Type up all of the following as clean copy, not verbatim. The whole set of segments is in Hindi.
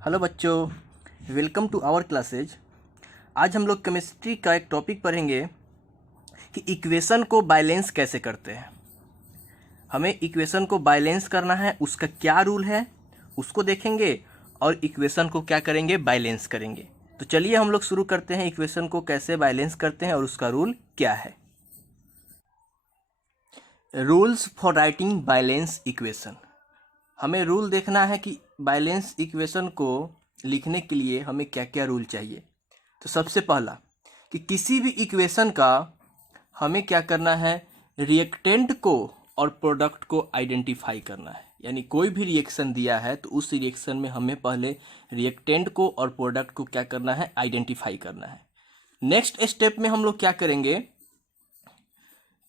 हेलो बच्चों, वेलकम टू आवर क्लासेज। आज हम लोग केमिस्ट्री का एक टॉपिक पढ़ेंगे कि इक्वेशन को बैलेंस कैसे करते हैं। हमें इक्वेशन को बैलेंस करना है, उसका क्या रूल है उसको देखेंगे और इक्वेशन को क्या करेंगे, बैलेंस करेंगे। तो चलिए हम लोग शुरू करते हैं, इक्वेशन को कैसे बैलेंस करते हैं और उसका रूल क्या है। Rules for writing balance equation. हमें रूल देखना है कि बैलेंस इक्वेशन को लिखने के लिए हमें क्या क्या रूल चाहिए। तो सबसे पहला कि किसी भी इक्वेशन का हमें क्या करना है, रिएक्टेंट को और प्रोडक्ट को आइडेंटिफाई करना है। यानी कोई भी रिएक्शन दिया है तो उस रिएक्शन में हमें पहले रिएक्टेंट को और प्रोडक्ट को क्या करना है, आइडेंटिफाई करना है। नेक्स्ट स्टेप में हम लोग क्या करेंगे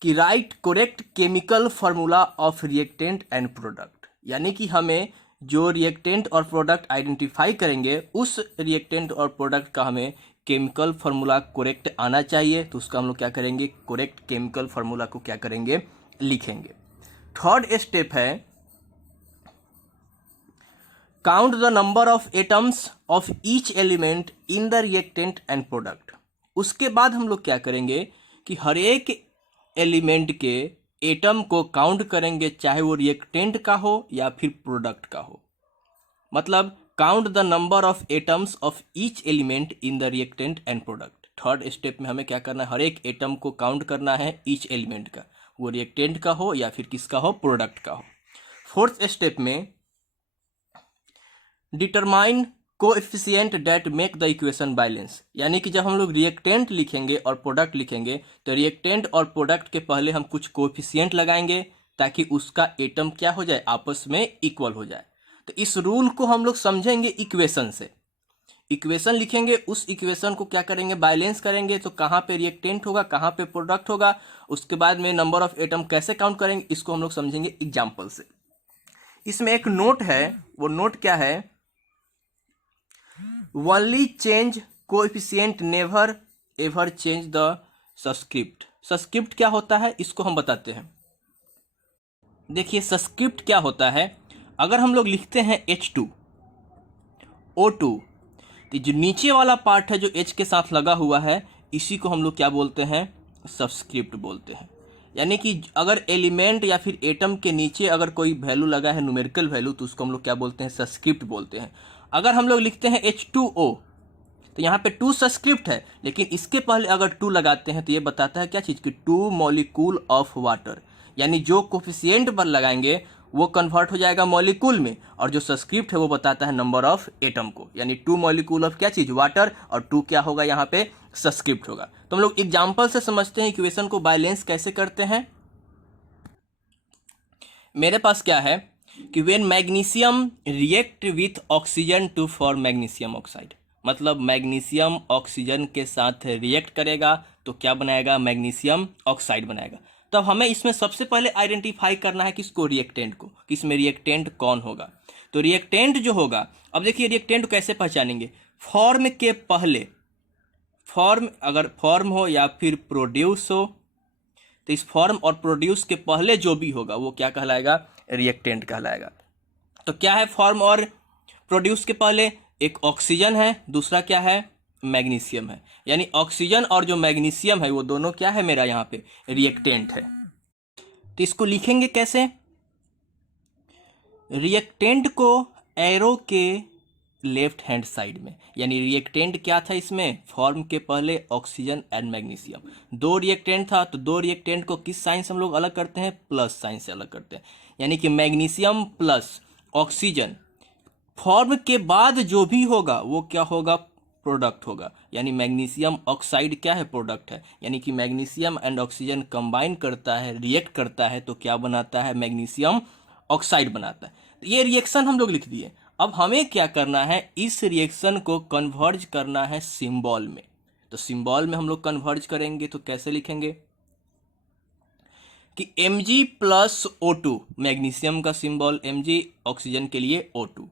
कि right correct chemical formula of reactant and product. यानी कि हमें जो रिएक्टेंट और प्रोडक्ट आइडेंटिफाई करेंगे उस रिएक्टेंट और प्रोडक्ट का हमें केमिकल फार्मूला करेक्ट आना चाहिए। तो उसका हम लोग क्या करेंगे, करेक्ट केमिकल फार्मूला को क्या करेंगे, लिखेंगे। थर्ड स्टेप है count the number of atoms of each element in the reactant and product. उसके बाद हम लोग क्या करेंगे कि हर एक एलिमेंट के एटम को काउंट करेंगे, चाहे वो रिएक्टेंट का हो या फिर प्रोडक्ट का हो। मतलब count the number of atoms of each element in the reactant and product. Third step में हमें क्या करना है, हर एक एटम को काउंट करना है ईच एलिमेंट का, वो रिएक्टेंट का हो या फिर किसका हो, प्रोडक्ट का हो। फोर्थ स्टेप में determine coefficient that make the equation balance. यानी कि जब हम लोग रिएक्टेंट लिखेंगे और प्रोडक्ट लिखेंगे तो रिएक्टेंट और प्रोडक्ट के पहले हम कुछ कोएफिशिएंट लगाएंगे ताकि उसका एटम क्या हो जाए, आपस में इक्वल हो जाए। तो इस रूल को हम लोग समझेंगे इक्वेशन से। इक्वेशन लिखेंगे, उस इक्वेशन को क्या करेंगे, बैलेंस करेंगे। तो कहाँ पे रिएक्टेंट होगा, कहाँ पे प्रोडक्ट होगा, उसके बाद में नंबर ऑफ एटम कैसे काउंट करेंगे, इसको हम लोग समझेंगे एग्जाम्पल से। इसमें एक नोट है, वो नोट क्या है, only change coefficient never ever change the subscript. Subscript क्या होता है इसको हम बताते हैं। देखिए सबस्क्रिप्ट क्या होता है, अगर हम लोग लिखते हैं H2O2 तो जो नीचे वाला पार्ट है जो H के साथ लगा हुआ है इसी को हम लोग क्या बोलते हैं, सबस्क्रिप्ट बोलते हैं। यानी कि अगर एलिमेंट या फिर एटम के नीचे अगर कोई वैल्यू लगा है, न्यूमेरिकल वैल्यू, तो उसको हम लोग क्या बोलते हैं, सबस्क्रिप्ट बोलते हैं। अगर हम लोग लिखते हैं H2O तो यहाँ पे 2 सबस्क्रिप्ट है, लेकिन इसके पहले अगर 2 लगाते हैं तो ये बताता है क्या चीज़ कि 2 मॉलिक्यूल ऑफ वाटर। यानी जो कोफिशिएंट पर लगाएंगे वो कन्वर्ट हो जाएगा मॉलिक्यूल में, और जो सबस्क्रिप्ट है वो बताता है नंबर ऑफ एटम को। यानी 2 मॉलिक्यूल ऑफ क्या चीज़, वाटर, और 2 क्या होगा यहाँ पे, सबस्क्रिप्ट होगा। तो हम लोग एग्जाम्पल से समझते हैं इक्वेशन को बैलेंस कैसे करते हैं। मेरे पास क्या है कि when magnesium react with oxygen to form magnesium oxide. मतलब मैग्नीशियम ऑक्सीजन के साथ रिएक्ट करेगा तो क्या बनाएगा, मैग्नीशियम ऑक्साइड बनाएगा। तब हमें इसमें सबसे पहले आइडेंटिफाई करना है किसको, रिएक्टेंट को, कि इसमें रिएक्टेंट कौन होगा। तो रिएक्टेंट जो होगा, अब देखिए रिएक्टेंट को कैसे पहचानेंगे, फॉर्म के पहले, फॉर्म अगर फॉर्म हो या फिर प्रोड्यूस हो तो इस फॉर्म और प्रोड्यूस के पहले जो भी होगा वो क्या कहलाएगा, रिएक्टेंट कहलाएगा। तो क्या है फॉर्म और प्रोड्यूस के पहले, एक ऑक्सीजन है, दूसरा क्या है, मैग्नीशियम है। यानी ऑक्सीजन और जो मैग्नीशियम है वो दोनों क्या है, मेरा यहाँ पे रिएक्टेंट है। तो इसको लिखेंगे कैसे, रिएक्टेंट को एरो के लेफ्ट हैंड साइड में। यानी रिएक्टेंट क्या था इसमें, फॉर्म के पहले ऑक्सीजन एंड मैग्नीशियम, 2 रिएक्टेंट था तो 2 रिएक्टेंट को किस साइन से हम लोग अलग करते हैं, प्लस साइन से अलग करते हैं। यानी कि मैग्नीशियम प्लस ऑक्सीजन, फॉर्म के बाद जो भी होगा वो क्या होगा, प्रोडक्ट होगा। यानी मैग्नीशियम ऑक्साइड क्या है, प्रोडक्ट है। यानी कि मैग्नीशियम एंड ऑक्सीजन कंबाइन करता है, रिएक्ट करता है तो क्या बनाता है, मैग्नीशियम ऑक्साइड बनाता है। तो ये रिएक्शन हम लोग लिख दिए। अब हमें क्या करना है, इस रिएक्शन को कन्वर्ज करना है सिंबल में। तो सिंबल में हम लोग कन्वर्ज करेंगे तो कैसे लिखेंगे कि Mg प्लस O2, मैग्नीशियम का सिंबल Mg, ऑक्सीजन के लिए O2,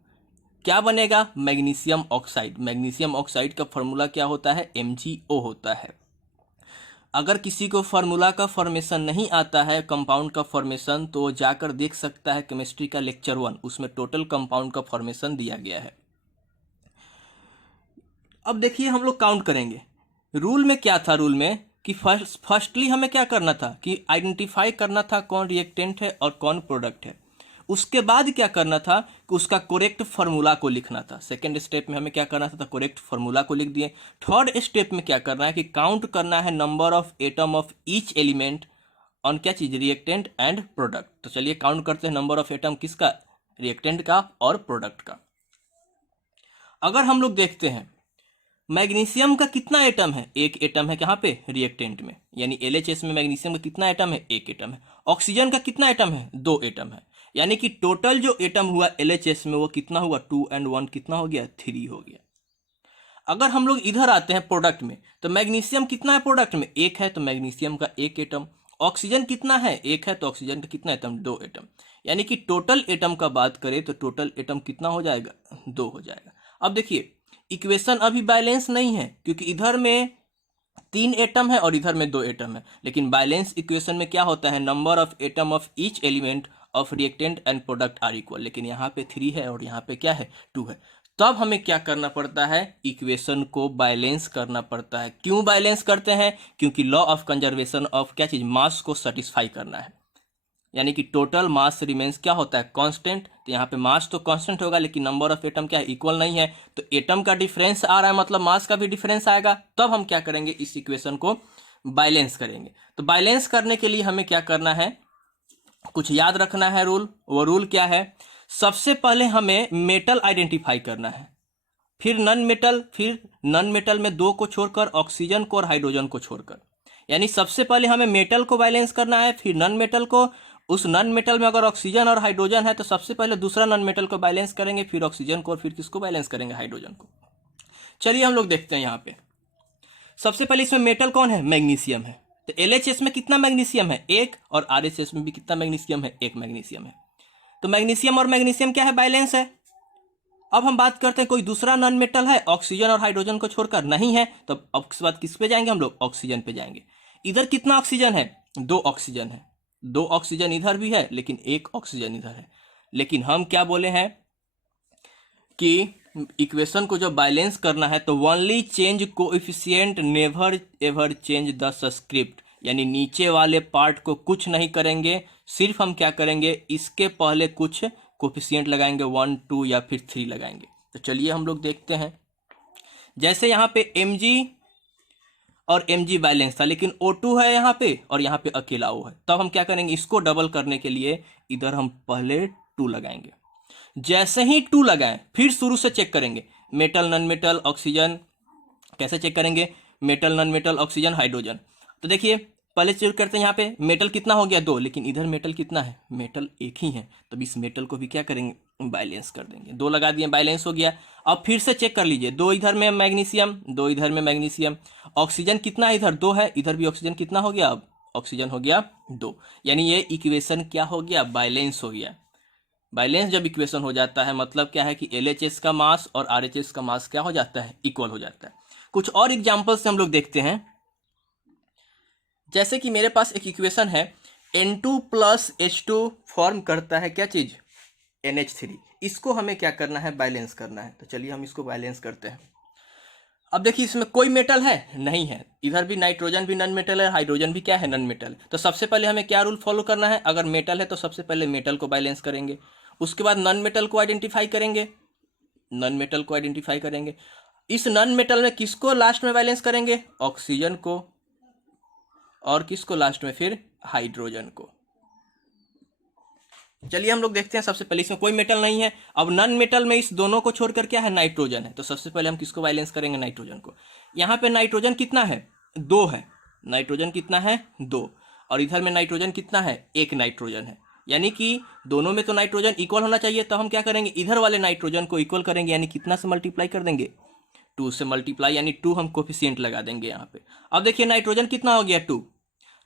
क्या बनेगा, मैग्नीशियम ऑक्साइड। मैग्नीशियम ऑक्साइड का फॉर्मूला क्या होता है, MgO होता है। अगर किसी को फार्मूला का फॉर्मेशन नहीं आता है, कंपाउंड का फॉर्मेशन, तो जाकर देख सकता है केमिस्ट्री का लेक्चर 1, उसमें टोटल कंपाउंड का फॉर्मेशन दिया गया है। अब देखिए हम लोग काउंट करेंगे। रूल में क्या था, रूल में कि फर्स्टली हमें क्या करना था कि आइडेंटिफाई करना था कौन रिएक्टेंट है और कौन प्रोडक्ट है। उसके बाद क्या करना था कि उसका करेक्ट फार्मूला को लिखना था। सेकेंड स्टेप में हमें क्या करना था, करेक्ट फार्मूला को लिख दिए। थर्ड स्टेप में क्या करना है कि काउंट करना है number of atom of each element on क्या चीज, रिएक्टेंट एंड प्रोडक्ट। तो चलिए काउंट करते हैं नंबर ऑफ एटम किसका, रिएक्टेंट का और प्रोडक्ट का। अगर हम लोग देखते हैं मैग्नीशियम का कितना एटम है, एक एटम है कहाँ पे, रिएक्टेंट में, यानी LHS में मैग्नीशियम का कितना एटम है, एक एटम है। ऑक्सीजन का कितना एटम है, दो एटम है। यानी कि टोटल जो एटम हुआ LHS में वो कितना हुआ, 2 और 1 कितना हो गया, 3 हो गया। अगर हम लोग इधर आते हैं प्रोडक्ट में, तो मैग्नीशियम कितना है प्रोडक्ट में, एक है, तो मैग्नीशियम का एक एटम। ऑक्सीजन कितना है, एक है, तो ऑक्सीजन का कितना एटम, दो एटम। यानी कि टोटल एटम का बात करें तो टोटल एटम कितना हो जाएगा, दो हो जाएगा। अब देखिए इक्वेशन अभी बैलेंस नहीं है, क्योंकि इधर में 3 एटम है और इधर में 2 एटम है। लेकिन बैलेंस इक्वेशन में क्या होता है, number of atom of each element of reactant and product are equal. लेकिन यहाँ पे 3 है और यहाँ पे क्या है, 2 है। तब हमें क्या करना पड़ता है, इक्वेशन को बैलेंस करना पड़ता है। क्यों बैलेंस करते हैं, क्योंकि लॉ ऑफ कंजर्वेशन ऑफ क्या चीज, मास को सेटिस्फाई करना है। यानी कि टोटल मास रिमेंस क्या होता है, कांस्टेंट। तो यहाँ पे मास तो कांस्टेंट होगा, लेकिन नंबर ऑफ एटम क्या है, इक्वल नहीं है। तो एटम का डिफरेंस आ रहा है, मतलब मास का भी डिफरेंस आएगा। तब हम क्या करेंगे, इस इक्वेशन को बैलेंस करेंगे। तो बैलेंस करने के लिए हमें क्या करना है, कुछ याद रखना है रूल। वो रूल क्या है, सबसे पहले हमें मेटल आइडेंटिफाई करना है, फिर नन मेटल में 2 को छोड़कर, ऑक्सीजन को और हाइड्रोजन को छोड़कर। यानी सबसे पहले हमें मेटल को बैलेंस करना है, फिर नन मेटल को। उस नन मेटल में अगर ऑक्सीजन और हाइड्रोजन है तो सबसे पहले दूसरा नन मेटल को बैलेंस करेंगे, फिर ऑक्सीजन को, और फिर किसको बैलेंस करेंगे, हाइड्रोजन को। चलिए हम लोग देखते हैं यहाँ पे। सबसे पहले इसमें मेटल कौन है, मैग्नीशियम है। तो LHS में कितना मैग्नीशियम है, एक, और RHS में भी कितना मैग्नीशियम है, एक मैग्नीशियम है। तो मैग्नीशियम और मैग्नीशियम क्या है, बैलेंस है। अब हम बात करते हैं कोई दूसरा नॉन मेटल है, ऑक्सीजन और हाइड्रोजन को छोड़कर, नहीं है। तो अब उसके बाद किस पे जाएंगे हम लोग, ऑक्सीजन पे जाएंगे। इधर कितना ऑक्सीजन है, 2 ऑक्सीजन है। 2 ऑक्सीजन इधर भी है, लेकिन 1 ऑक्सीजन इधर है। लेकिन हम क्या बोले हैं कि इक्वेशन को जब बैलेंस करना है तो only change coefficient, never ever change the subscript. यानी नीचे वाले पार्ट को कुछ नहीं करेंगे, सिर्फ हम क्या करेंगे, इसके पहले कुछ कोफिशिएंट लगाएंगे, 1, 2 या फिर 3 लगाएंगे। तो चलिए हम लोग देखते हैं। जैसे यहाँ पे Mg और Mg बैलेंस था, लेकिन O2 है यहाँ पे और यहाँ पे अकेला O है। तब हम क्या करेंगे, इसको डबल करने के लिए इधर हम पहले 2 लगाएंगे। जैसे ही 2 लगाएं, फिर शुरू से चेक करेंगे, मेटल नॉन मेटल ऑक्सीजन। कैसे चेक करेंगे, metal non metal oxygen hydrogen. तो देखिए पहले चेक करते हैं, यहाँ पे मेटल कितना हो गया, 2, लेकिन इधर मेटल कितना है, मेटल एक ही है। तो इस मेटल को भी क्या करेंगे, बैलेंस कर देंगे। 2 लगा दिए, बैलेंस हो गया। अब फिर से चेक कर लीजिए, 2 इधर में मैग्नीशियम, 2 इधर में मैग्नीशियम। ऑक्सीजन कितना है, इधर 2 है, इधर भी ऑक्सीजन कितना हो गया, अब ऑक्सीजन हो गया 2। यानी ये इक्वेशन क्या हो गया, बैलेंस हो गया। बैलेंस जब इक्वेशन हो जाता है मतलब क्या है कि LHS का मास और RHS का मास क्या हो जाता है, इक्वल हो जाता है। कुछ और एग्जांपल से हम लोग देखते हैं। जैसे कि मेरे पास एक इक्वेशन है, N2 प्लस H2 फॉर्म करता है क्या चीज, NH3। इसको हमें क्या करना है, बैलेंस करना है। तो चलिए हम इसको बैलेंस करते हैं। अब देखिए इसमें कोई मेटल है, नहीं है। इधर भी नाइट्रोजन भी नॉन मेटल है, हाइड्रोजन भी क्या है, नॉन मेटल। तो सबसे पहले हमें क्या रूल फॉलो करना है, अगर मेटल है तो सबसे पहले मेटल को बैलेंस करेंगे, उसके बाद नॉन मेटल को आइडेंटिफाई करेंगे, नॉन मेटल को आइडेंटिफाई करेंगे। इस नॉन मेटल में किसको लास्ट में बैलेंस करेंगे, ऑक्सीजन को, और किसको लास्ट में, फिर हाइड्रोजन को। चलिए हम लोग देखते हैं। सबसे पहले इसमें कोई मेटल नहीं है। अब नॉन मेटल में इस दोनों को छोड़कर क्या है, नाइट्रोजन है। तो सबसे पहले हम किसको बैलेंस करेंगे, नाइट्रोजन को। यहाँ पे नाइट्रोजन कितना है, 2 है। नाइट्रोजन कितना है, 2। और इधर में नाइट्रोजन कितना है, 1 नाइट्रोजन है। यानी कि दोनों में तो नाइट्रोजन इक्वल होना चाहिए। तो हम क्या करेंगे, इधर वाले नाइट्रोजन को इक्वल करेंगे, यानी कितना से मल्टीप्लाई कर देंगे, 2 से मल्टीप्लाई, यानी 2 हम कोफिशिएंट लगा देंगे यहाँ पे। अब देखिए नाइट्रोजन कितना हो गया, 2।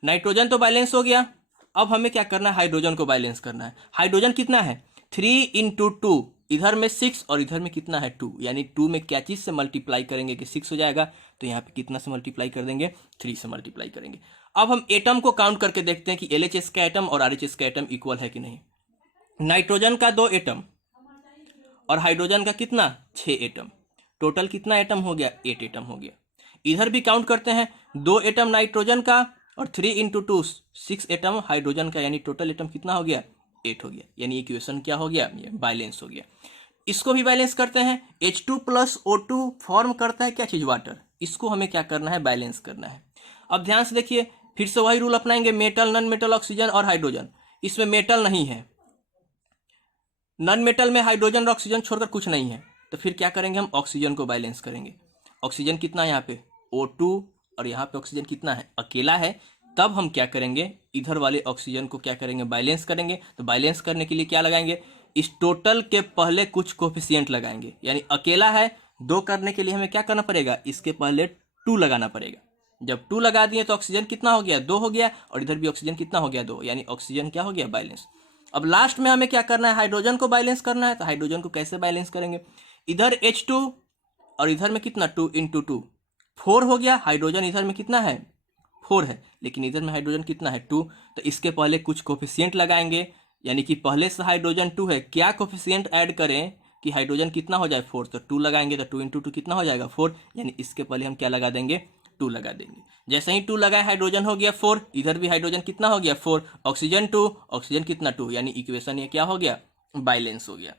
नाइट्रोजन तो बैलेंस हो गया। अब हमें क्या करना है, हाइड्रोजन को बैलेंस करना है। हाइड्रोजन कितना है, 3 × 2, इधर में 6 और इधर में कितना है, 2। यानी 2 में क्या चीज़ से मल्टीप्लाई करेंगे कि 6 हो जाएगा। तो यहाँ पे कितना से मल्टीप्लाई कर देंगे, 3 से मल्टीप्लाई करेंगे। अब हम एटम को काउंट करके देखते हैं कि LHS का एटम और RHS का एटम इक्वल है कि नहीं। नाइट्रोजन का 2 एटम और हाइड्रोजन का कितना, 6 एटम। टोटल कितना एटम हो गया, 8 एटम हो गया। इधर भी काउंट करते हैं, 2 एटम नाइट्रोजन का और 3 × 2 6 एटम हाइड्रोजन का, यानी टोटल एटम कितना हो गया, 8 हो गया। यानी इक्वेशन क्या हो गया, ये बैलेंस हो गया। इसको भी बैलेंस करते हैं, H2 + O2 फॉर्म करता है क्या चीज, वाटर। इसको हमें क्या करना है, बैलेंस करना है। अब ध्यान से देखिए, फिर से वही रूल अपनाएंगे, मेटल, नॉन मेटल, ऑक्सीजन और हाइड्रोजन। इसमें मेटल नहीं है, नॉन मेटल में हाइड्रोजन और ऑक्सीजन छोड़कर कुछ नहीं है, तो फिर क्या करेंगे, हम ऑक्सीजन को बैलेंस करेंगे। ऑक्सीजन कितना है यहाँ पे, O2, और यहाँ पे ऑक्सीजन कितना है, अकेला है। तब हम क्या करेंगे, इधर वाले ऑक्सीजन को क्या करेंगे, बैलेंस करेंगे। तो बैलेंस करने के लिए क्या लगाएंगे, इस टोटल के पहले कुछ कोफिशिएंट लगाएंगे। यानी अकेला है, 2 करने के लिए हमें क्या करना पड़ेगा, इसके पहले 2 लगाना पड़ेगा। जब 2 लगा दिए तो ऑक्सीजन कितना हो गया, 2 हो गया, और इधर भी ऑक्सीजन कितना हो गया, 2। यानी ऑक्सीजन क्या हो गया, बैलेंस। अब लास्ट में हमें क्या करना है, हाइड्रोजन को बैलेंस करना है। तो हाइड्रोजन को कैसे बैलेंस करेंगे, इधर H2 और इधर में कितना, 2 × 2 4 हो गया। हाइड्रोजन इधर में कितना है, 4 है, लेकिन इधर में हाइड्रोजन कितना है, 2। तो इसके पहले कुछ कोफिशिएंट लगाएंगे, यानी कि पहले से हाइड्रोजन 2 है, क्या कोफिशिएंट ऐड करें कि हाइड्रोजन कितना हो जाए, 4। तो 2 लगाएंगे तो 2 × 2 कितना हो जाएगा, 4। यानी इसके पहले हम क्या लगा देंगे, 2 लगा देंगे। जैसे ही 2 लगाए, हाइड्रोजन हो गया 4, इधर भी हाइड्रोजन कितना हो गया, 4, ऑक्सीजन 2, ऑक्सीजन कितना, 2। यानी इक्वेशन ये क्या हो गया, बैलेंस हो गया।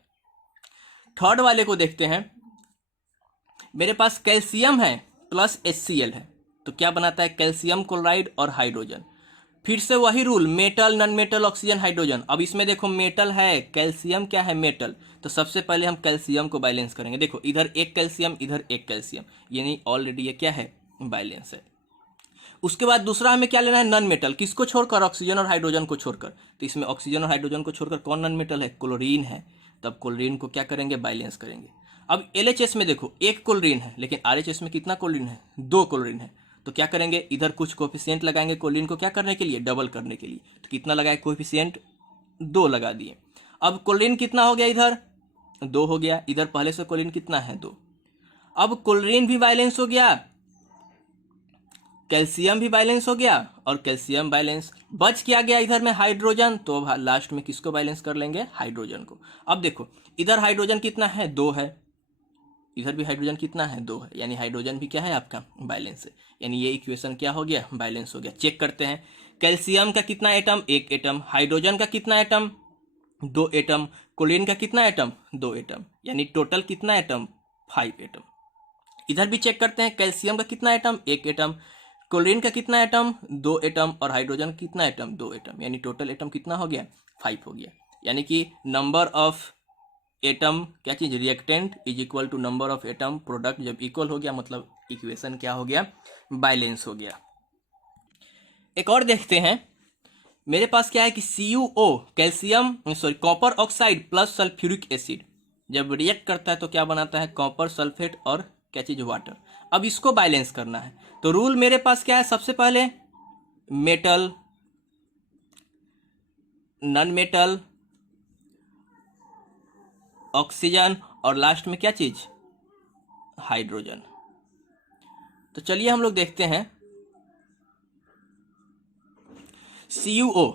थर्ड वाले को देखते हैं, मेरे पास कैल्शियम है प्लस HCl है, तो क्या बनाता है, कैल्शियम क्लोराइड और हाइड्रोजन। फिर से वही rule, metal, non metal, oxygen, hydrogen. अब इसमें देखो मेटल है, कैल्शियम क्या है, मेटल। तो सबसे पहले हम कैल्शियम को बैलेंस करेंगे। देखो इधर एक कैल्शियम, इधर एक कैल्शियम, यानी ऑलरेडी ये क्या है, बैलेंस है। उसके बाद दूसरा हमें क्या लेना है, नॉन मेटल। किसको छोड़कर, ऑक्सीजन और हाइड्रोजन को छोड़कर। तो इसमें ऑक्सीजन और हाइड्रोजन को छोड़कर कौन नॉन मेटल है, क्लोरीन है। तब क्लोरीन को क्या करेंगे, बैलेंस करेंगे। अब LHS में देखो एक क्लोरीन है, लेकिन RHS में कितना क्लोरीन है, 2 क्लोरीन है। तो क्या करेंगे, इधर कुछ कोफिशिएंट लगाएंगे क्लोरीन को क्या करने के लिए, डबल करने के लिए। तो कितना लगाए कोफिशिएंट, 2 लगा दिए। अब क्लोरीन कितना हो गया, इधर 2 हो गया, इधर पहले से क्लोरीन कितना है, 2। अब क्लोरीन भी बैलेंस हो गया, कैल्शियम भी बैलेंस हो गया, और कैल्शियम बैलेंस, बच क्या गया इधर में हाइड्रोजन। तो अब लास्ट में किसको बैलेंस कर लेंगे, हाइड्रोजन को। अब देखो इधर हाइड्रोजन कितना है, 2 है, इधर भी हाइड्रोजन कितना है, 2 है। यानी हाइड्रोजन भी क्या है आपका, बैलेंस है। यानी ये इक्वेशन क्या हो गया, बैलेंस हो गया। चेक करते हैं, कैल्शियम का कितना एटम, 1 एटम। हाइड्रोजन का कितना एटम, 2 एटम। क्लोरीन का कितना एटम, 2 एटम। यानी टोटल कितना एटम, 5 एटम। इधर भी चेक करते हैं, कैल्शियम का कितना एटम, 1 एटम। क्लोरीन का कितना एटम, 2 एटम। और हाइड्रोजन का कितना एटम, 2 एटम। यानी टोटल एटम कितना हो गया, 5 हो गया। यानी कि नंबर ऑफ एटम क्या चीज, reactant is equal to number of atom product. जब इक्वल हो गया मतलब इक्वेशन क्या हो गया, बैलेंस हो गया। एक और देखते हैं, मेरे पास क्या है कि CuO calcium copper oxide plus sulphuric acid जब रिएक्ट करता है तो क्या बनाता है, कॉपर सल्फेट और क्या चीज, वाटर। अब इसको बैलेंस करना है, तो रूल मेरे पास क्या है, सबसे पहले मेटल, नॉन मेटल, ऑक्सीजन, और लास्ट में क्या चीज, हाइड्रोजन। तो चलिए हम लोग देखते हैं, CuO,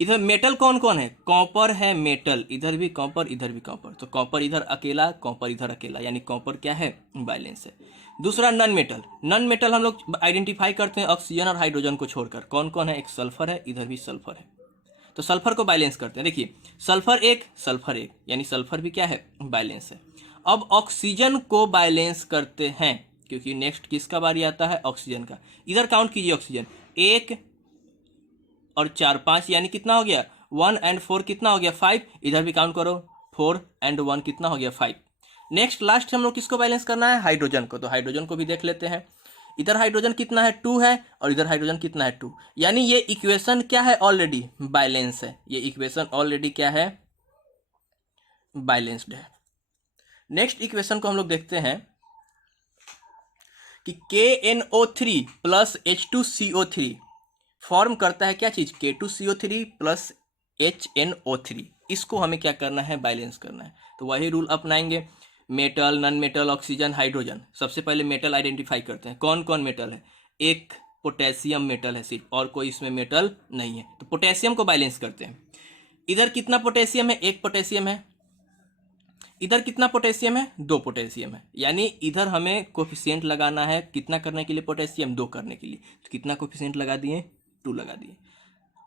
इधर मेटल कौन कौन है, कॉपर है, मेटल, इधर भी कॉपर, इधर भी कॉपर। तो कॉपर इधर अकेला, कॉपर इधर अकेला, यानी कॉपर क्या है, बैलेंस है। दूसरा नॉन मेटल, नॉन मेटल हम लोग आइडेंटिफाई करते हैं ऑक्सीजन और हाइड्रोजन को छोड़कर। कौन कौन है, एक सल्फर है, इधर भी सल्फर है। तो सल्फर को बैलेंस करते हैं। देखिए सल्फर 1, सल्फर 1, यानी सल्फर भी क्या है, बैलेंस है। अब ऑक्सीजन को बैलेंस करते हैं, क्योंकि नेक्स्ट किसका बारी आता है, ऑक्सीजन का। इधर काउंट कीजिए, ऑक्सीजन 1 और 4 5, यानी कितना हो गया, 1 और 4 कितना हो गया, 5। इधर भी काउंट करो, 4 और 1 कितना हो गया, 5। नेक्स्ट लास्ट हम लोग किसको बैलेंस करना है, हाइड्रोजन को। तो हाइड्रोजन को भी देख लेते हैं, इधर हाइड्रोजन कितना है, 2 है, और इधर हाइड्रोजन कितना है, 2। यानी ये इक्वेशन क्या है, ऑलरेडी बैलेंस है। ये इक्वेशन ऑलरेडी क्या है, बैलेंस्ड है। नेक्स्ट इक्वेशन को हम लोग देखते हैं कि KNO3 प्लस H2CO3 फॉर्म करता है क्या चीज, K2CO3 प्लस HNO3। इसको हमें क्या करना है, बैलेंस करना है। तो वही रूल अपनाएंगे, metal, non metal, oxygen, hydrogen. सबसे पहले मेटल आइडेंटिफाई करते हैं, कौन कौन मेटल है, एक पोटेशियम मेटल है सिर्फ, और कोई इसमें मेटल नहीं है। तो पोटेशियम को बैलेंस करते हैं। इधर कितना पोटेशियम है, एक पोटेशियम है, इधर कितना पोटेशियम है, 2 पोटेशियम है, यानी इधर हमें कोफिशिएंट लगाना है कितना करने के लिए, पोटेशियम 2 करने के लिए। तो कितना कोफिशिएंट लगा दिए, 2 लगा दिए।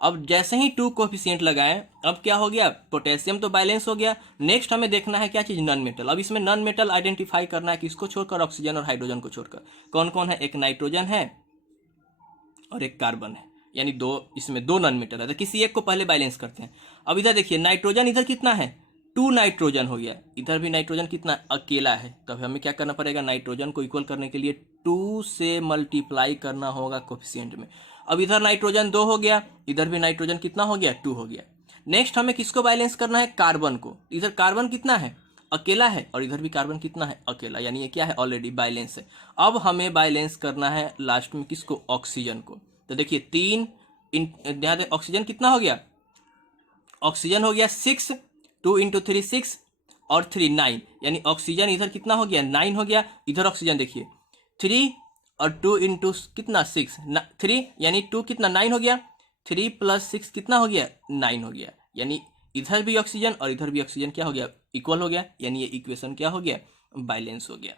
अब जैसे ही 2 कोफिशिएंट लगाएं, अब क्या हो गया, पोटेशियम तो बैलेंस हो गया। नेक्स्ट हमें देखना है क्या चीज़, नॉन मेटल। अब इसमें नॉन मेटल आइडेंटिफाई करना है, किसको छोड़कर, ऑक्सीजन और हाइड्रोजन को छोड़कर। कौन कौन है, एक नाइट्रोजन है और एक कार्बन है, यानी इसमें 2 नॉन मेटल है। तो किसी एक को पहले बैलेंस करते हैं। अब इधर देखिए नाइट्रोजन इधर कितना है, 2 नाइट्रोजन हो गया। इधर भी नाइट्रोजन कितना, अकेला है। तब हमें क्या करना पड़ेगा, नाइट्रोजन को इक्वल करने के लिए 2 से मल्टीप्लाई करना होगा कोफिशिएंट में। अब इधर नाइट्रोजन 2 हो गया, इधर भी नाइट्रोजन कितना हो गया, 2 हो गया। नेक्स्ट हमें किसको बैलेंस करना है, कार्बन को। इधर कार्बन कितना है, अकेला है, और इधर भी कार्बन कितना है, अकेला, यानी ये क्या है, ऑलरेडी बैलेंस है। अब हमें बैलेंस करना है लास्ट में किसको, ऑक्सीजन को। तो देखिए 3 ध्यान दें, ऑक्सीजन कितना हो गया, ऑक्सीजन हो गया 6, 2 इंटू 3 6 और 3 9, यानी ऑक्सीजन इधर कितना हो गया, 9 हो गया। इधर ऑक्सीजन देखिए 3 और 2 इंटू कितना 6, 3, यानी 2 कितना 9 हो गया, 3 + 6 कितना हो गया, 9 हो गया। यानी इधर भी ऑक्सीजन और इधर भी ऑक्सीजन क्या हो गया, इक्वल हो गया, यानी ये इक्वेशन क्या हो गया, बैलेंस हो गया।